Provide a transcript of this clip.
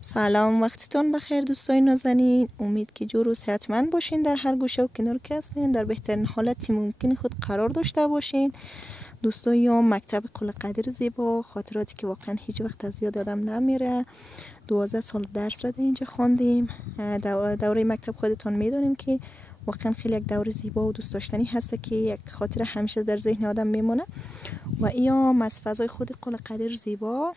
سلام، وقتتون بخیر دوستای نازنین. امید که جور و صحتمند باشین، در هر گوشه و کنار که هستین در بهترین حالتی ممکن خود قرار داشته باشین. دوستایام، مکتب قل قدر زیبا، خاطراتی که واقعا هیچ وقت از یاد آدم نمیره. 12 سال درس را اینجا خواندیم. دوره مکتب خودتون میدونیم که واقعا خیلی یک دوره زیبا و دوست داشتنی هست که یک خاطره همیشه در ذهن آدم میمونه. و ایام از فضای خود قل قدر زیبا